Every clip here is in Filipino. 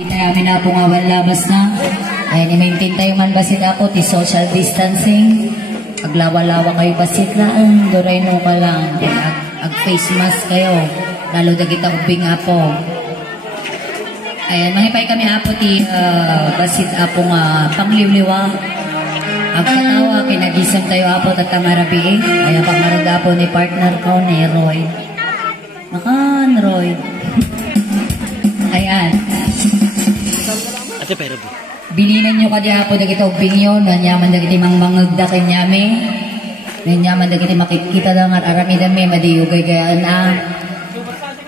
Namin na po nga labas na. Ay, ni-maintain tayo man basit ako, ti social distancing. Aglawa-lawa kayo basit lang, doray no ka lang. Ag-face mask kayo, lalo na kita ubing apo. Ayan, mahipay kami apo ti basit apo nga pangliwliwa. Agkatawa, kinagisang tayo apo tatamarabi eh. Ayan, pagmarag apo ni partner ko ni Roy. Makan, Roy. Ayan. Bilinan nyo ka di hapo na kita ubing yun. Nanyaman na kita mangmangagda kanyami. Nanyaman na kita makikita lang at aramidan may madiyugay kaya na.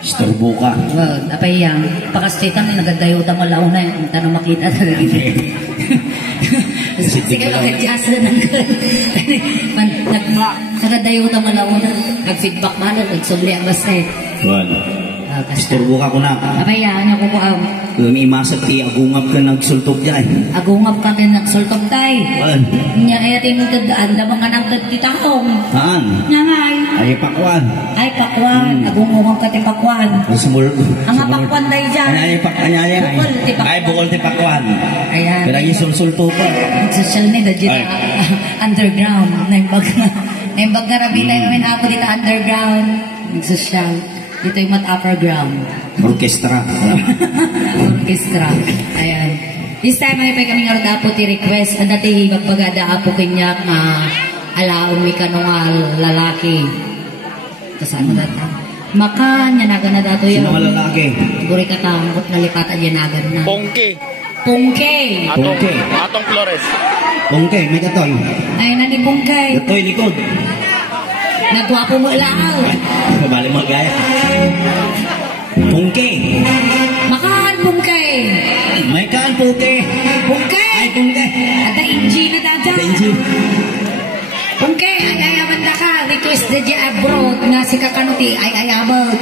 Istorbo ka. Well, apay yan. Pakastitan na nagadayutan mo launa yung tanong makita talaga dito. Sige, mag-adjust na ng nagadayutan mo launa. Nag-feedback man na, nagsumli ang basta eh. Well. Istorbo ka ko na. Abayaan niyo ko po. May imasag kaya agungap ka nagsultog dyan. Agungap ka kaya nagsultog tayo. Well. Nya kaya tinutadaan na mga nagtititahong. Haan? Nyangay. Ay pakwan. Ay pakwan. Agungumang ka ti pakwan. Ang pakwan tayo dyan. Ay bukol ti pakwan. Ayan. Pero yung sulsulto pa. Social media dyan. Underground. Naimbag na rabi tayo namin ako dito underground. Social. Dito yung upper ground. Orkestra. Orkestra. Ayan. This time ay kami nga rin po ti request. Ang dati magpagada po kanya nga alaon mi kanong lalaki. Tapos ano data? Makan, yanagan na dato yun. Sino nga lalaki? Buri ka tamot nalipatan yanagan na. Pongke. Pongke. Atong Flores. Pongke, may katoy. Ay, nani Pongke. Katoy likod. Nagwapo mo lang. Kabali mo gaya. Pongke. Makan, Pongke. May kaan, Pongke. Pongke. Ay, Pongke. Ada inji na dada. Ada inji. Pongke, ay ayaman na ka. Request na di abroad na si kakanuti ay ayabot.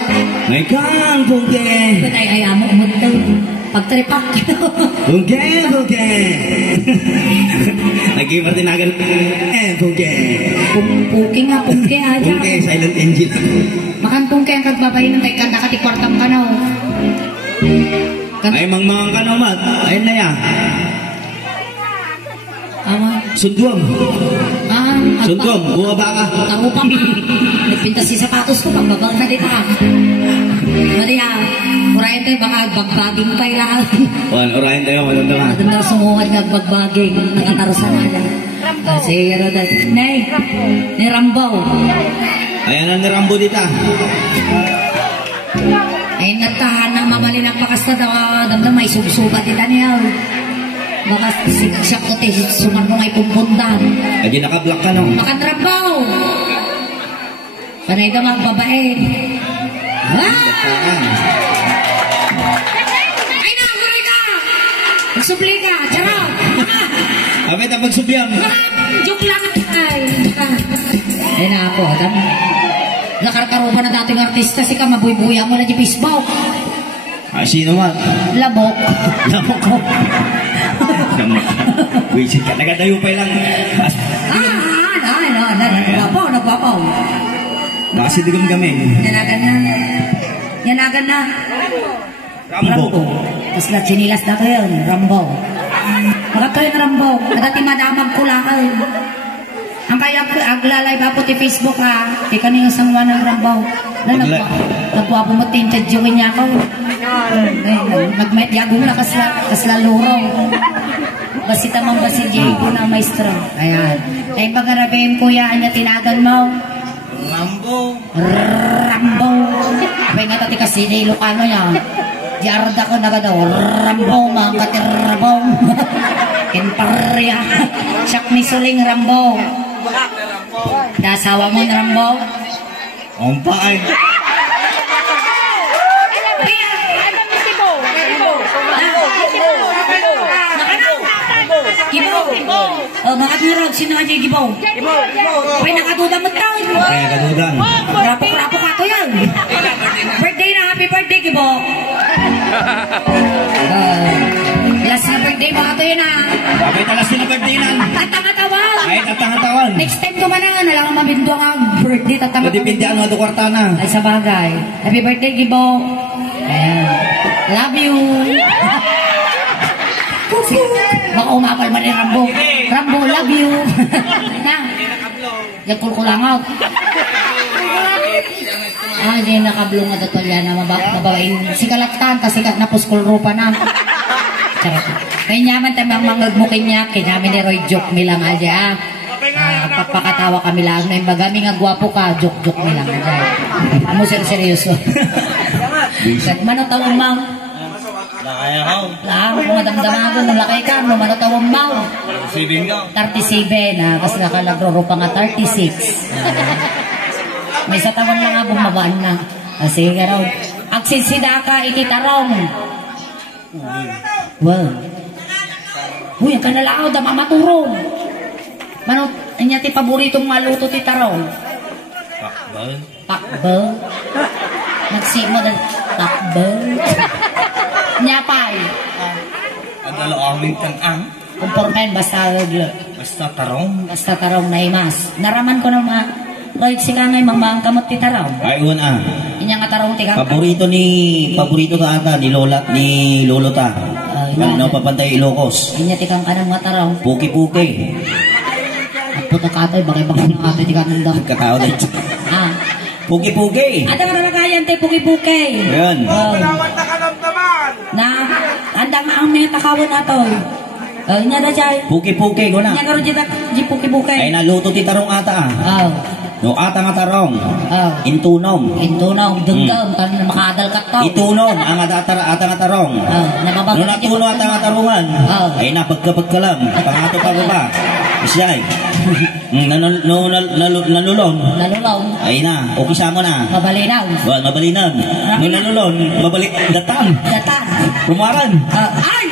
May kaan, Pongke. Ba't ay ayamo umutol? Pagtripak. Pongke, Pongke. Lagi matinagan. Pongke. Pongke nga, Pongke aja. Pongke, silent angel. Makan Pongke ang kagbabayin ng kanda kati kwartam ka na. Ay, mangmangang ka naman. Ayun na yan. Ama. Sundwam. Sundwam, buha ba ka? Tago pa ka. Nagpintas si sapatos ko, pagbabag na dito ka. Maria, urayan tayo, baka bagbaging pa ilaan. Urayan tayo, maganda ka. Maganda sumuhan nga bagbaging, nakatarusan na lang. Sige, Rodan. Nay, ni Rambo. Ayan ang ni Rambo dita. Ay, natahan ng mamalin ang pakasta daw, damdam may subsubat dita niya. Baka siya ko tayo, suman mo ngay pumbundan. Ay, naka-block ka no? Makatrabaw! Panay daw magbabae. Ay na, huli ka! Magsubli ka, charot! Abay, tapag subyam. Joke lang. Ay na ako, nakarkaroon na dating artista, si ka mabuy-buya mo na di Facebook. Ay, sino man? Labok. Labok ko. Wisit ka, nagadayo pa lang. Nagwapaw. Kasi digam kami. Yanagan na. Rambo. Tapos na sinilas na kayo, Rambo. Magkakayo na Rambo. Nagati madamag ko lang. Ang kaya aglalay ba po ti Facebook ha? Di kanina sangwa ng Rambo. Nagwapo mo tintadyungin niya ako. Nagmet yagong na kasla luro. Basi tamang basi Jay po na maestro. Ayan. Ay pagkarabihin kuya, anya tinagan mo? Rambo. Abay nga tati kasi na Ilocano niya. Diarda ko na daw. Rambo, mga katirabong. Kenparya. Siyak ni Suling Rambo. Nasawa mo na Rambo? Ompay. Gibaw. Bakit nirog? Sino nga dyan gibaw? Ay, nakaduda mo taon. Ay, nakaduda. Rapo-rapo ka to yan. Birthday na, happy birthday, gibaw. Last na birthday, baka to yun ah. Abay, talas na birthday na. Tatangatawan. Ay, tatangatawan. Next time ko man na, nalang mabindwa ang birthday, tatangatawan. Madipindi ano, ito kwarta na. Ay, sa bagay. Happy birthday, gibaw. Ayan. Love you. hapal man ni Rambo. Rambo, love you. Na. Yung kulkulangaw. Di nakablong na dito yan na mababain. Sikalatan, kasi na puskulrupa na. Charot. May nyaman tayo mga mangagmukin niya. Kinamin ni Roy joke mi lang aja. Pagpakatawa kami lang. May bagami nga gwapo ka, joke mi lang aja. Amo seryoso. Manotawang mau. Nakaya ko. Lang, kung madamdama ko, nalakay ka, manotawang mau. 37 ka. 37, kasi nakalagro pa nga 36. May sa tawan lang nga bumabaan na. Sige ka raw. Agsinsida ka, ititarong. Wow. Uy, ang kanalakaw, dama maturong. Manot, niya ti paboritong maluto ti tarong. Pakbal. Pakbal. Nagsimo na takbal. Nyapay. Ang dalaawing tanang. Kumpormen, basta Tarong. basta tarong na imas. Naraman ko na mga right si kangay mang kamot ti taraw. Ay, una. Inya nga tarong ti kangay. Paborito ka ata ni Lola, ni Lolo ta. Ano papantay Ilocos. Inya ti kang kanang mga taraw. Puki-puki. Puto katoy, bakay katoy ti kanang daw. Katao na ito. Ah. Puki-puki. Ada nga nalagayan ti puki-puki. Ayan. Na, andang nga ang mga takawan nato. Inya na jay. Puki-puki ko na. Inya karon di puki-puki. Ay naluto ti tarong ata. No ata nga tarong. Intunom. Intunom, dugdom, tan makadal ka to. Itunom ang ata nga tarong. No natuno ata nga tarungan. Ay napagkapagkalam. Pangato pa ba? Isyay. Nanulong. Ay na, okay sa mo na. Mabalinaw. Well, mabalinaw. No nanulong, mabalik datan. Rumaran. Ay!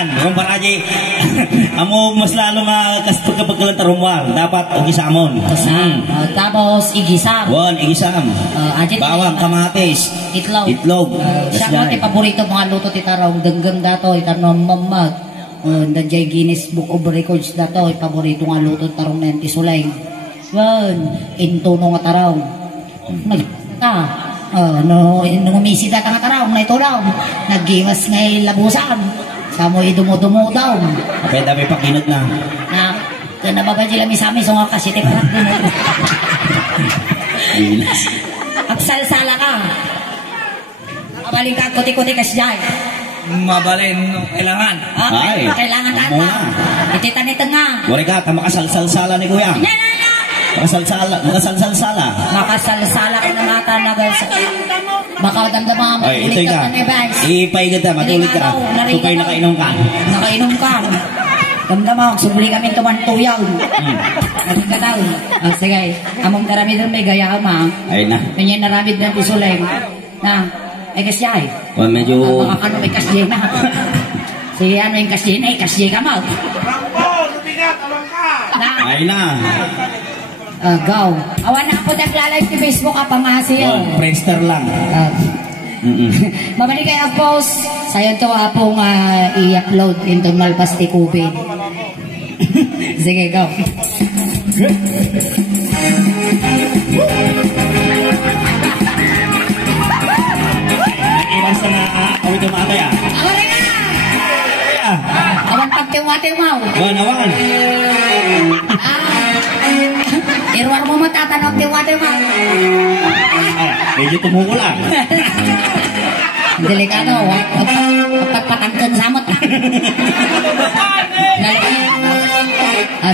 Kung paraji, amo mas lalo nga kasto kapag kalanta rumwar, dapat okay sa amon. Tapos igisam. Igisam. Bawang, kamatis. Itlog. Siya mo ti paborito mga luto ti tarong denggang dato itarno mamag. Nandiyan Guinness Book of Records dato paborito nga luto tarong na ti sulay. Intuno nga tarong. Umisi data nga tarong na itulaw. Naggiwas nga labusan. Kamoy dumudumo daw. Kapit dami pakinod na. Na nababadya lang misami so nga kasi te parat din. Agsalsala ka. Mabaling ka kuti-kuti kasi dyan. Mabalin kailangan. Ay, kailangan ata. Ititan ito nga. Wari ka, makasalsala ni kuya. Makasalsala. Makasalsala ka na nga talaga. Baka damdama ay, ito ka. Ipay ka, matulog ka. Tukay nakainom ka. Nakainom ka. Damdama, subli kami tuman tuyaw. Ano ka daw? Sige, among karamid may gaya ka ma. Ay na. Kanya naramid na pisuleng. Na, ay kasi ay. Medyo... Ano may kasye na. Sige, ano yung kasye na, ay kasye ka ma. Ay na. Go. Awan na ako naglalay sa Facebook ka pamasiyo. Friendster lang. Mabalik kayo ang post. Sayo to apong i-upload into Malpasti Kubin. Sige, go. Iwan sa na awit yung mga ya. Awan na! Awan pagtiwa-tiwa mo. Awan. Irwar mo matatanong tiwa-tiwa. Medyo tumuko lang. Delikado, pagpatangkan samot.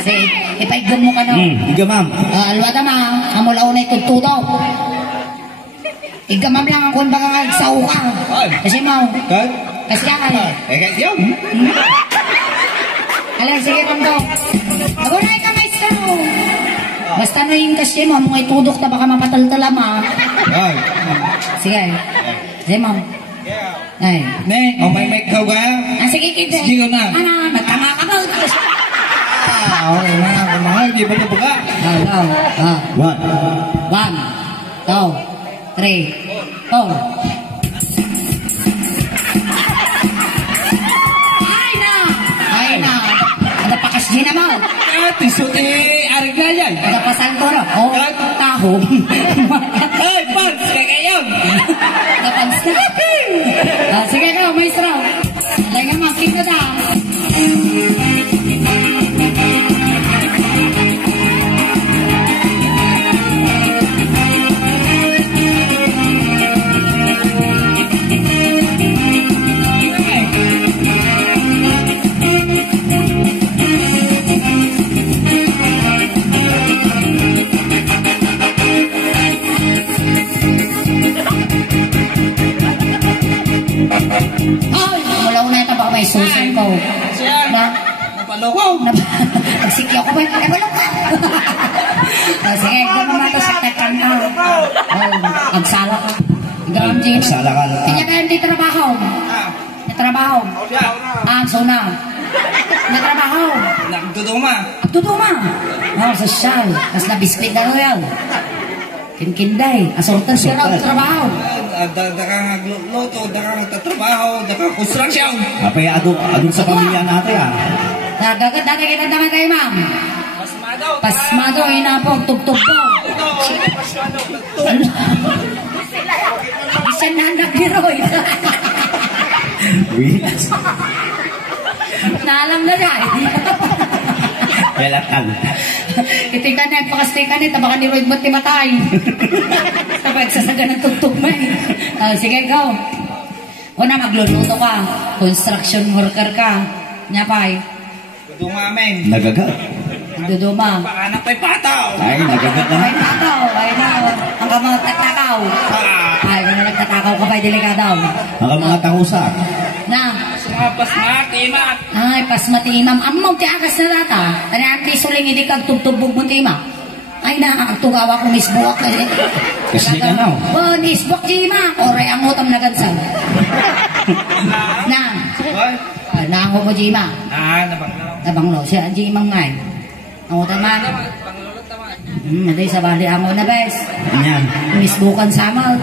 Sige, ipaigam mo ka no. Igamam. Alwata ma, amulaw na itutudaw. Igamam lang ako baka nagsaw ka. Kasi mau. Kasi yan. Kasi yun. Alam, sige Rambo. Agunay ka maestro. Basta na yung kasi mo, mga itudok na baka mapataltala ma. Sige. Sige ma'am. Ay. Ne, may ka ba? Sige kide. Sige na. Ana, magtama ka ba? Okay na, mahal, di ba ito baga? One. 1, 2, 3, 4. Ay na. Ada pakas di na mo. Tisuti, arig na yan. Ada pasan ko na. Taho. Ay, pants, kaya yun. Ada pants na. Sige ka, maestro. Lagi makikita na. baka may susan ko. Na? Napaloko. Nagsikyaw ko ba? Napaloko ka. Sige, gano'n na ito sa tekan ka. Agsala ka. Agsala ka. Kanya kayo hindi trabaho. Trabaho. So na. Natrabaho. Nagduduma. Nagduduma. Sosyal. Tapos nabispit na royal. Kinkinday. Asortas siya raw trabaho. Dakang nagluto, dakang nagtatrabaho, dakang construction. Apay, adong sa pamilya natin Nagagad kita naman kayo, ma'am. Pasmado, inapog, tugtog po. Isa na nag-giroy. Naalam na dyan. Kelatan. Itika na, pakastika na, baka ni Roy mo't timatay. Kapag sasaga ng tugtog mo sige, go. Una, magluluto ka. Construction worker ka. Nyapay. Duduma amin. Nagagat. Duduma. Paanak pa'y pataw. Ay, nagagat na. Ay, pataw. Ay, na. Ang mga tatakaw. Ay, kung nagtatakaw ka pa'y delikadaw. Ang mga takusak. Na. Pasmati, imam. Ay, pasmati, imam. Amaw, tiagas na data. Tani, ang tisuling, hindi kag tugtubog mo, imam. Ay, na, ang tugawa ko misbuak. Kasi ka na. Oh, nisbuk, imam. Oray, ang utam na gansan. Na. Naango mo, imam. Nabanglo. Siya, imam ngay. Ang utam man. Naday, sa bali, ango na, bes. Yan. Misbukan sa amal.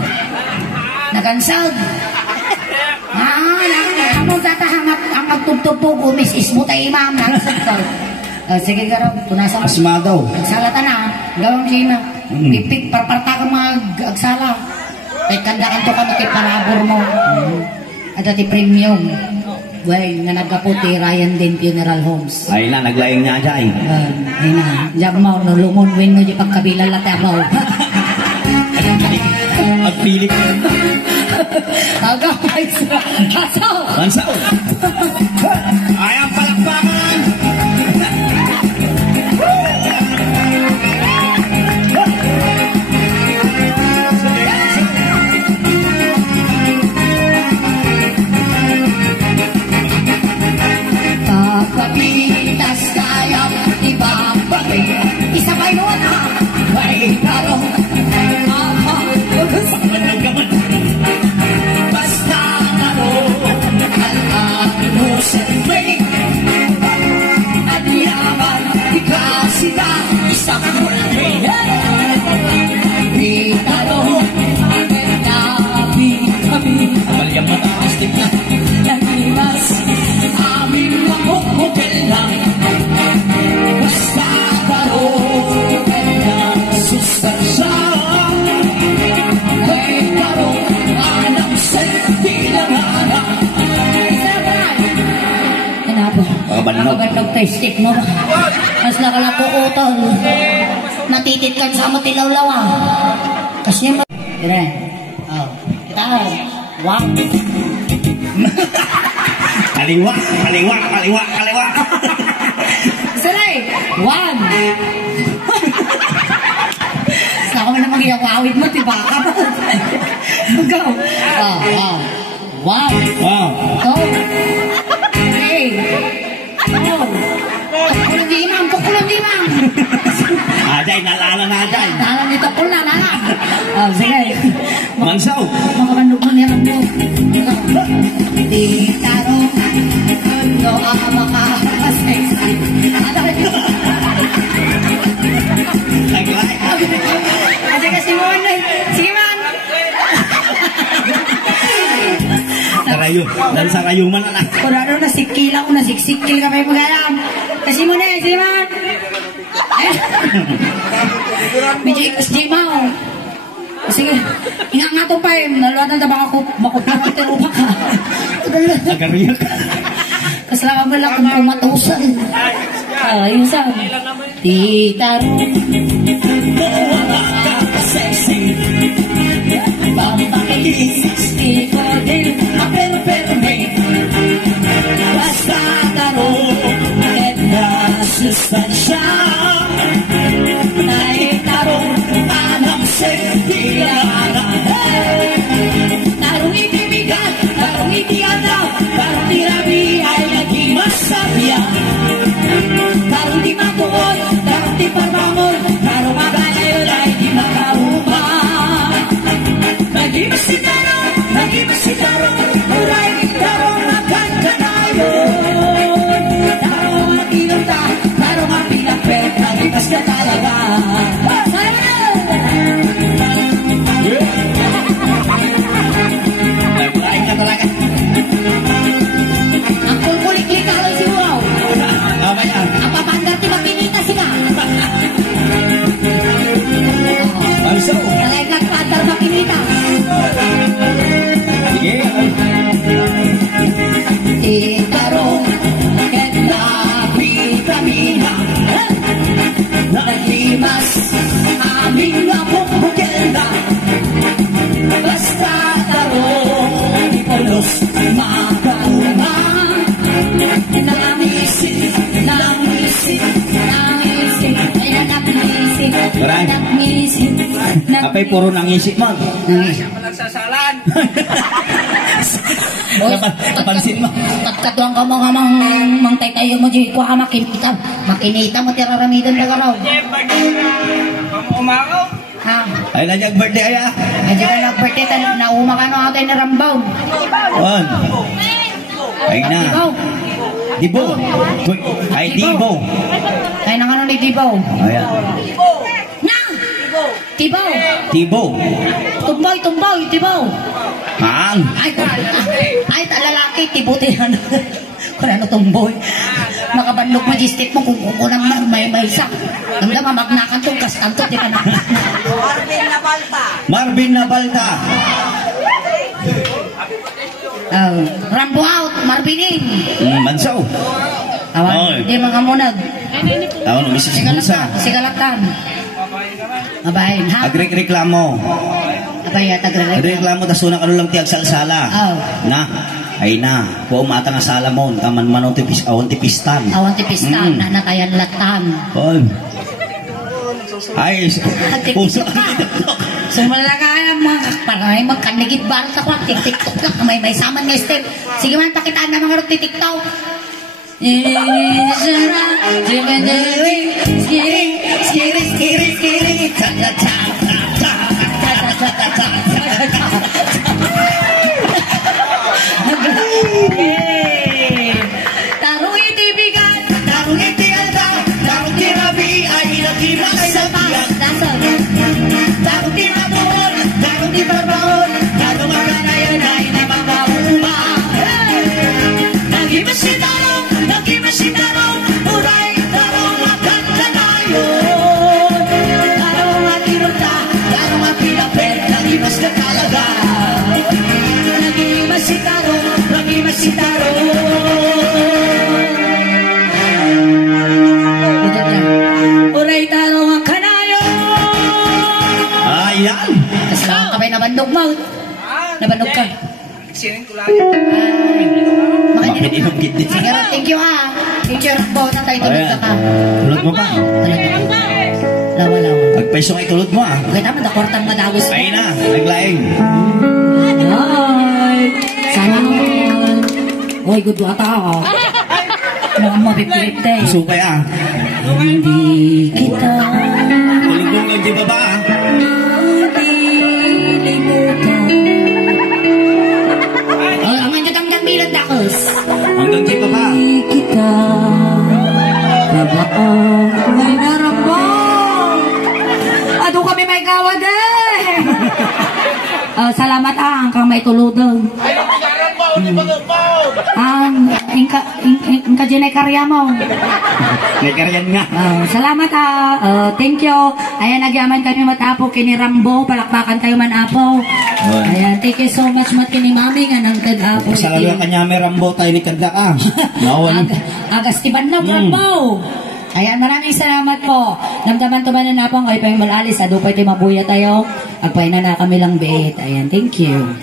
Nagansag. Among tatahangap ang magtugtog po gumis mo tayo imam na sige garo tunasa mo asma daw salata na gawang si imam pipik parparta ka mag-agsala ay kandaan to ka nakipalabor mo at ati premium way nga nagkaputi Ryan din Funeral Homes ay na naglaing nga dyan ay na jag mo no lumunwin mo di pagkabilan lata mo agpilik agak ay sa asaw bansaw ayang palakpakan papapitas kaya ibabagay isa ba'y mo na may karong basta naroon al-ano siyempre at yaman ikasita isang multi di tanong nabi kami balyang matastik na nagimas aming lakot hotel lang basta naroon sustansya Nakabandog tastik mo mas nakalako utol natitit ka sa matilaw-law kasi mo dire kita wak kaliwa kaliwa kaliwa kaliwa salay one saka mo na magyawawid mo tiba ka go one go Pukulan di ma'am. Ajay, nalala na ajay. Nalala nito, pula, nalala. Sige. Mansaw. Makabandog mo niya ng buhok. Di tarong, ano ang makakasay-say. Ano kayo? Kasi kasi mo, sige man. Sarayo, dan sarayo man na. Kung ano, nasikil ako, nasiksikil ka pa yung magalang. Kasi mo na, sige man. Medyo ikas di mo. Sige, nga to pa eh. Naluan na baka makupang tirupa ka. Agariyak. Kasama mo lang kung pumatusan. Ayun sa. Titaro. Sexy. Pampakilis ko din. Pero may. Basta taro. At nasustansya. Naitaro. Anang sentiyara. Tarong itibigat. Tarong itiada. Tarong tirabi. Maray. Nag-isip. Apay puro nangisip mo. Nagsasalan. Napansin mo. Katuang ka mga mang tayo mo dyan. Kuha ka makinita. Makinita mo tiraramidan na garaw. Umakaw. Ha? Ay na niyag birthday ay ah. Ay di ka nag-birthday. Nauma ka na atay na rambaw. On. Ay na. Dibo. Ay Dibo. Ay nang ano ni Dibaw. Ayan. Na! Tibaw. Tibo. Tumboy, Tibaw. Ang. Ay, lalaki, tibuti ano. Kung ano tumboy. Nakabanlog magistik mo kung kunang may isa. Ang dama, magnakan tong kaskanto, di ka na. Marvin Nabalta. Rambo out, Marvin in. Mansaw. Awan, di mga munag. Awan, Mrs. Bulsa. Sigalatan. Abahin, ha? Agreklamo. Abay, tagreklamo. Agreklamo, tas unang ano lang tiyag salsala. Na. Ay na. Kung umata nga salamon, taman manong tipistan. Awan tipistan, na natayan latan. Oy. Ay, puso ang TikTok. Sumala ka mga parang magkanigit ba sa kwak, TikTok lang, may saman nga step. Sige man, pakitaan na mga roti TikTok. Tarong iti bigat, tarong iti alda, tarong iti rabi, ay inagkimak sa pag. Tarong iti mabuhon, tarong iti barbaon, tarong magkanayan ay napapahuma. Nagimasitarong, uray, tarong magkanayon. Tarong atirota, tarong apilapet, nagimas na talaga. Nagimasitarong. Uray tarong ang kanayon. Ayan. Kasi lang ka ba nabandog mo? Nabandog ka. Sinin ko lang. Makininong gitid. Sige, thank you ha. Thank you, Rambo. Natay tulog ka ka. Tulog mo pa. Lawa. Magpaisong ay tulog mo ah. Okay, tama. Dakortang madagos mo. Ay na. Naglaing. Hi. Sana naman. Uy, good wata ka. Mga mabipilit tayo. Supay ah. Hindi kita Tulog mo di baba ah. malilimutan. Oh, ang ang bilang dakos. Hanggang di baba. Hindi kita babaan. Ay, narambang. Ado kami may gawad eh. Salamat kang may tuludong. Ingka dyan ay karya mo. May karyan nga. Salamat thank you. Ayan, nagyaman kami matapo kini Rambo. Palakpakan tayo man apo. Ayan, thank you so much mat kini mami nga nang tag-apo. Salamat kanya may Rambo tayo ni Kanda ka. Nawan. Agastiban na Rambo. Ayan, maraming salamat po. Namdaman tumanan na po ang kayo pa yung malalis. Ado pa ito mabuya tayo. Agpay na kami lang beet. Ayan, thank you.